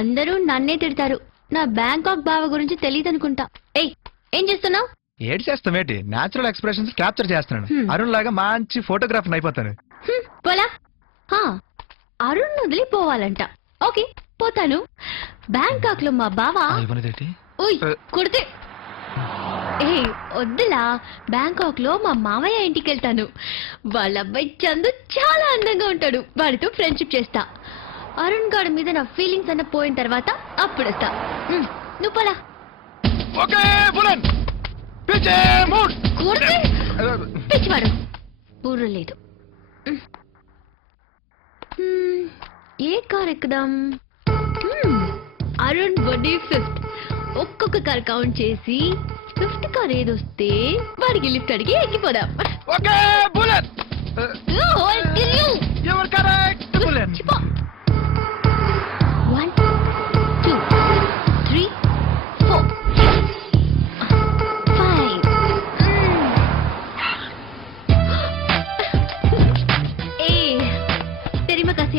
అందరూ నన్నే తిడతారు. నా బ్యాంకాక్ బావ గురించి తెలియదనుకుంటా. ఏయ్, ఏం చేస్తున్నావు? ఏడు చేస్తామేటి, నేచురల్ ఎక్స్ప్రెషన్స్ క్యాప్చర్ చేస్తున్నాను. అరుణ్ లాగా మంచి ఫోటోగ్రాఫర్ అయిపోతాను. పోలా. అరుణ్ వదిలిపోవాలంట. ఓకే, పోతాను. బ్యాంకాక్ లో మా బావ కుడితే వద్దులా. బ్యాంకాక్ లో మా మావయ్య ఇంటికి వెళ్తాను. వాళ్ళ అబ్బాయి చందు చాలా అందంగా ఉంటాడు. వాడితో ఫ్రెండ్షిప్ చేస్తా. అరుణ్ గారి మీద నా ఫీలింగ్స్ అన్న పోయిన తర్వాత అప్పుడు వస్తా. నువ్వు పోలా. పిచ్చివాడు, బుర్ర లేదు. ఏ కార్ ఎక్కుదాం? Arun birthday 5th. ఒక్కొక్క కార్ కౌంట్ చేసి 5th కార్ ఏదొస్తే వాడికి లిఫ్ట్ అడిగి ఎక్కిపోదాం.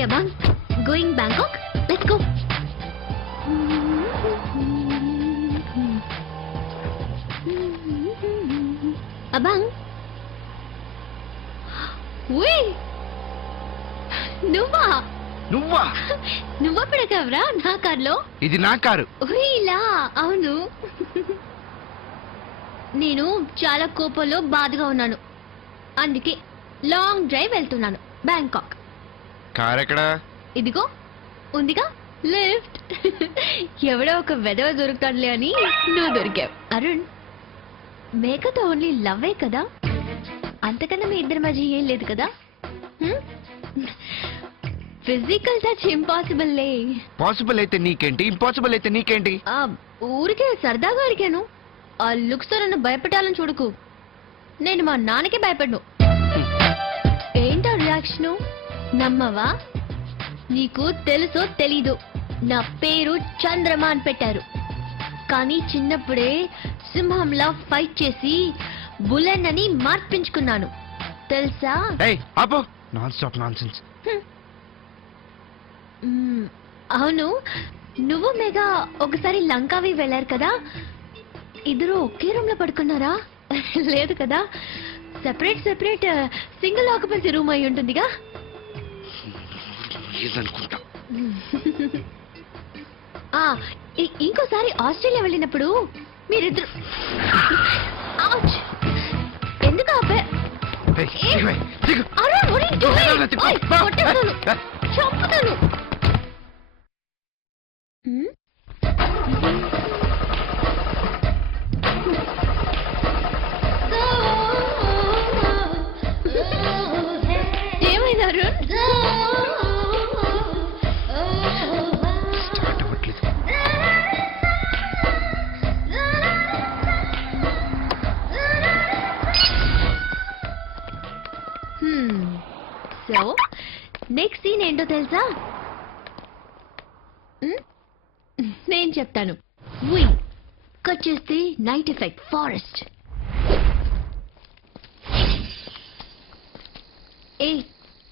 Abang, going Bangkok? Let's go. Abang. Wait. నువ్వా పడకవరా నా కార్లో? ఇది నా కారు. ఇలా అవును. నేను చాలా కోపంలో బాధగా ఉన్నాను. అందుకే లాంగ్ డ్రైవ్ వెళ్తున్నాను బ్యాంకాక్. కార్ ఎక్కడా? ఇదిగో ఉందిగా లిఫ్ట్. ఎవడో ఒక వెధవ దొరుకుతాడులే అని నువ్వు దొరికావు. అరుణ్, మేకతో ఓన్లీ లవ్వే కదా? అంతకన్నా మీ ఇద్దరి మధ్య ఏం లేదు కదా? ఫిజికల్ టచ్ ఇంపాసిబుల్ లే. పాసిబుల్ అయితే నీకేంటి, ఇంపాసిబుల్ అయితే నీకేంటి? ఊరికే సరదాగా అడిగాను. ఆ లుక్స్ తో నన్ను భయపెట్టాలని చూడకు. నేను మా నాన్నకే భయపడ్ను. ఏంటో రియాక్షను? నమ్మవా? నీకు తెలుసో తెలీదు, నా పేరు చంద్రమా అని పెట్టారు. కానీ చిన్నప్పుడే సింహంలా ఫైట్ చేసి బులెన్ అని మార్పించుకున్నాను తెలుసా? అవును, నువ్వు మెగా ఒకసారి లంకావి వెళ్ళారు కదా? ఇద్దరు ఒకే రూమ్ లో పడుకున్నారా? లేదు కదా, సెపరేట్ సింగిల్ ఆక్యుపెన్సీ రూమ్ అయి ఉంటుందిగా. ఇంకోసారి ఆస్ట్రేలియా వెళ్ళినప్పుడు మీరిద్దరు ఎందుకు ఆపే? చంపుతాను. ఏమైంది అరుణ్? సో నెక్స్ట్ సీన్ ఏంటో తెలుసా? నేను చెప్తాను. కట్ చేస్తే నైట్ ఎఫెక్ట్ ఫారెస్ట్.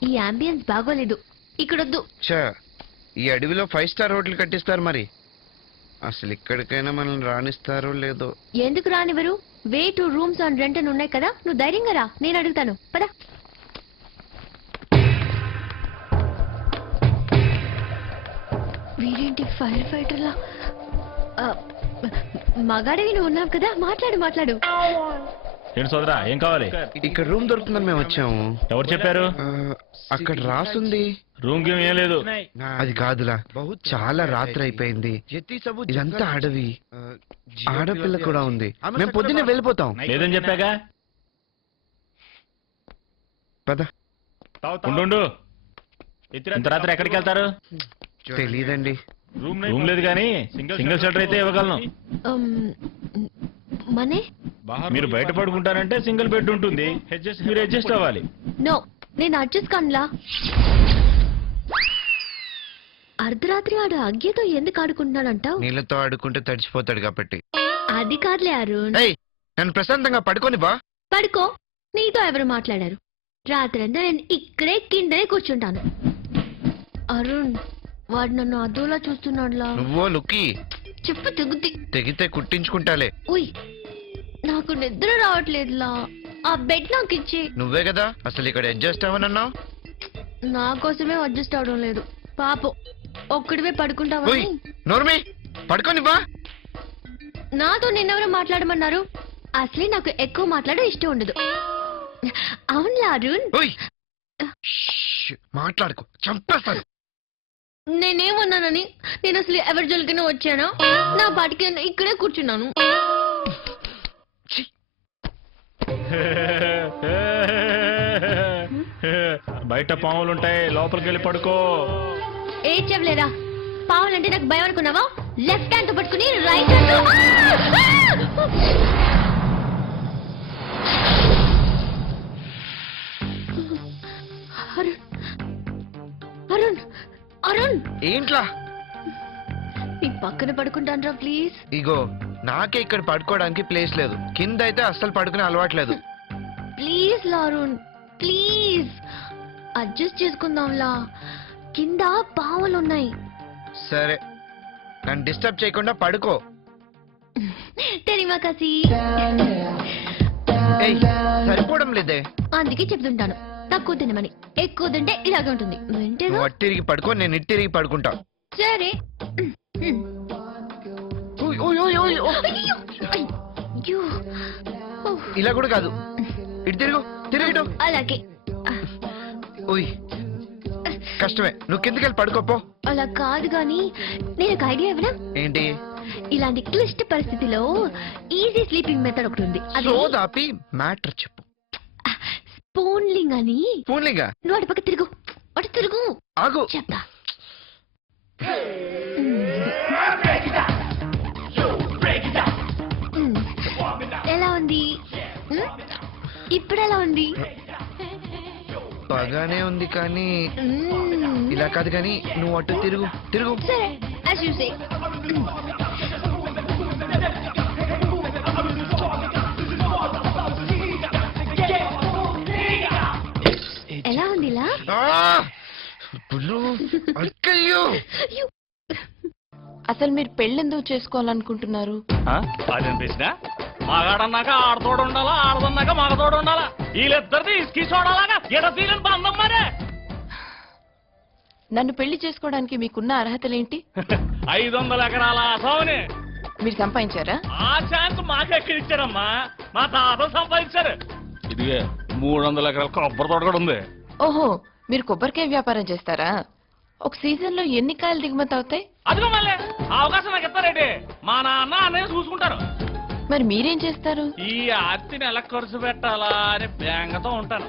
ఈ అంబియన్స్ బాగోలేదు, ఇక్కడొద్దు. ఈ అడవిలో 5 స్టార్ హోటల్ కట్టిస్తారు, మరి అసలు ఇక్కడికైనా మనల్ని రాణిస్తారో లేదో. ఎందుకు రానివ్వరు? వే 2 రూమ్స్ ఆన్ రెంట్ అని ఉన్నాయి కదా, నువ్వు ధైర్యంగా రా, నేను అడుగుతాను. పదా. వీరేంటి ఫైర్ ఫైటర్లా? మగాడివి నువ్వు ఉన్నావు కదా, మాట్లాడు. ఏంటి సోదరా, ఏం కావాలి? ఇక్కడ రూమ్ దొరుకుతుందని మేము వచ్చాము. ఎవరు చెప్పారు? అక్కడ రాసుంది. రూమ్ గేమ్ ఏం లేదు. అది కాదులా, చాలా రాత్రి అయిపోయింది. ఇదంతా అడవి, ఆడపిల్ల కూడా ఉంది. మేము పొద్దున్నే వెళ్ళిపోతాం. లేదని చెప్పాగా. పద. ఉండు, ఇంత రాత్రి ఎక్కడికి వెళ్తారు? తెలీదండి. రూమ్ లేదు కానీ సింగిల్ షెల్టర్ అయితే ఇవ్వగలను. మనే మీరు బయట పడుకుంటారంటే సింగిల్ బెడ్ ఉంటుంది, మీరు అడ్జస్ట్ అవ్వాలి. నో, నేను అడ్జస్ట్ కానులా. అర్ధరాత్రి ఆడు అగ్గితో ఎందుకు ఆడుకుంటున్నాడంటావు? నీళ్ళతో ఆడుకుంటే తడిచిపోతాడు కాబట్టి. అది కాదులే అరుణ్. నన్ను ప్రశాంతంగా పడుకోని బా. పడుకో. నీతో ఎవరు మాట్లాడారు? రాత్రంతా నేను ఇక్కడే కిందనే కూర్చుంటాను. అరుణ్, వాడు నన్ను అదోలా చూస్తున్నాడులా. నువ్వో లుక్కి చెప్పు తెగుద్ది. తెగితే కుట్టించుకుంటాలే. ఉయ్ నాకు నిద్ర రావట్లేదులా. ఆ బెడ్ నాకు ఇచ్చి. నువ్వే కదా అసలు ఇక్కడ అడ్జస్ట్ అవ్వనన్నావు. నా కోసమే అడ్జస్ట్ అవడం లేదు. పాపం ఒక్కడివే పడుకుంటావని. ఓయ్ నోర్మి పడుకోనివ్వా. నాతో నిన్నెవరో మాట్లాడమన్నారు. అసలే నాకు ఎక్కువ మాట్లాడే ఇష్టం ఉండదు. అవునులా అరుణ్. ఓయ్ షష్, మాట్లాడుకో చంపేస్తాను. నేనేమన్నానని? నేను అసలు ఎవరి జోలికైనా వచ్చానా? నా పాటికి నేను ఇక్కడే కూర్చున్నాను. ఛీ, బయట పాములు ఉంటాయి, లోపలికి వెళ్ళి పడుకో. ఏ చెవలేరా, పావాలంటే నాకు భయం అనుకున్నావా? లెఫ్ట్ హ్యాండ్ తో పట్టుకుని రైట్ హ్యాండ్ తో. అరుణ్ అరుణ్ అరుణ్, ఏంట్లా? నీ పక్కన పడుకుంటానరా ప్లీజ్. ఇగో నాకే ఇక్కడ పడుకోవడానికి ప్లేస్ లేదు. కింద అయితే అస్సలు పడుకునే అలవాట్లేదు. ప్లీజ్ లా అరుణ్ ప్లీజ్, అడ్జస్ట్ చేసుకుందాంలా. కింద పావులున్నాయి. సరే నన్ను డిస్టర్బ్ చేయకుండా పడుకో. తెరిమా కసి. ఏయ్ సరిపోవడం లేదే. అందుకే చెప్తుంటాను తక్కువ తినమని. ఎక్కువ తింటే ఇలాగే ఉంటుంది. వింటేగా. నువ్వు అట్టిరిగి పడుకో, నేను ఇట్టిరిగి పడుకుంటా. సరే. ఓయ్, ఓయ్, ఓయ్, ఓయ్, ఓయ్. అయ్యో, అయ్యో. ఓహ్. ఇలా కూడా కాదు, ఇటు తిరుగు తిరిగిటు. అలాగే. ఓయ్ కష్టమే, నువ్వు కిందకి వెళ్ళి పడుకోపో. అలా కాదు గాని నేను ఒక ఐడియా ఇవ్వనా? ఏంటి? ఇలాంటి క్లిష్ట పరిస్థితిలో ఈజీ స్లీపింగ్ మెథడ్ ఒకటి ఉంది. అది సోదాపి మ్యాటర్ చెప్పు. స్పూన్లింగ్ అని. ఫోన్లింగా? నువ్వు అటు పక్క తిరుగు, అటు తిరుగు. ఆగు. చెప్తా. ఎలా ఉంది? ఇప్పుడు ఎలా ఉంది? బాగానే ఉంది కానీ ఇలా కాదు కానీ నువ్వు అటు తిరుగు తిరుగు. సరే as you say. ఎలా ఉంది ఇలా? అసలు మీరు పెళ్ళెందుకు చేసుకోవాలనుకుంటున్నారు? అదేం ప్రశ్న? మగాడన్నాక ఆడతోడు ఉండాలా, ఆడదన్నాక మగతోడు ఉండాలా? వీళ్ళిద్దరిది ఇసుకి చూడాలాగా ఎడతీలని బంధం మరే. నన్ను పెళ్లి చేసుకోవడానికి మీకున్న అర్హతలేంటి? 500 ఎకరాల ఆసావుని. మీరు సంపాదించారా? ఆ ఛాన్స్ మాకెక్కడిచ్చారమ్మా, మా తాత సంపాదించారు. ఇదిగే 300 ఎకరాల కొబ్బరి తోట కూడా ఉంది. ఓహో, మీరు కొబ్బరికాయ వ్యాపారం చేస్తారా? ఒక సీజన్ లో ఎన్ని కాయలు దిగుమతి అవుతాయి? అదిగో మళ్ళీ అవకాశం నాకు ఇస్తారేంటి? మా నాన్న అన్నయ్య చూసుకుంటారు. మరి మీరేం చేస్తారు? ఈ ఆర్తిని ఎలా ఖర్చు పెట్టాలా అని బేంగతో ఉంటాను.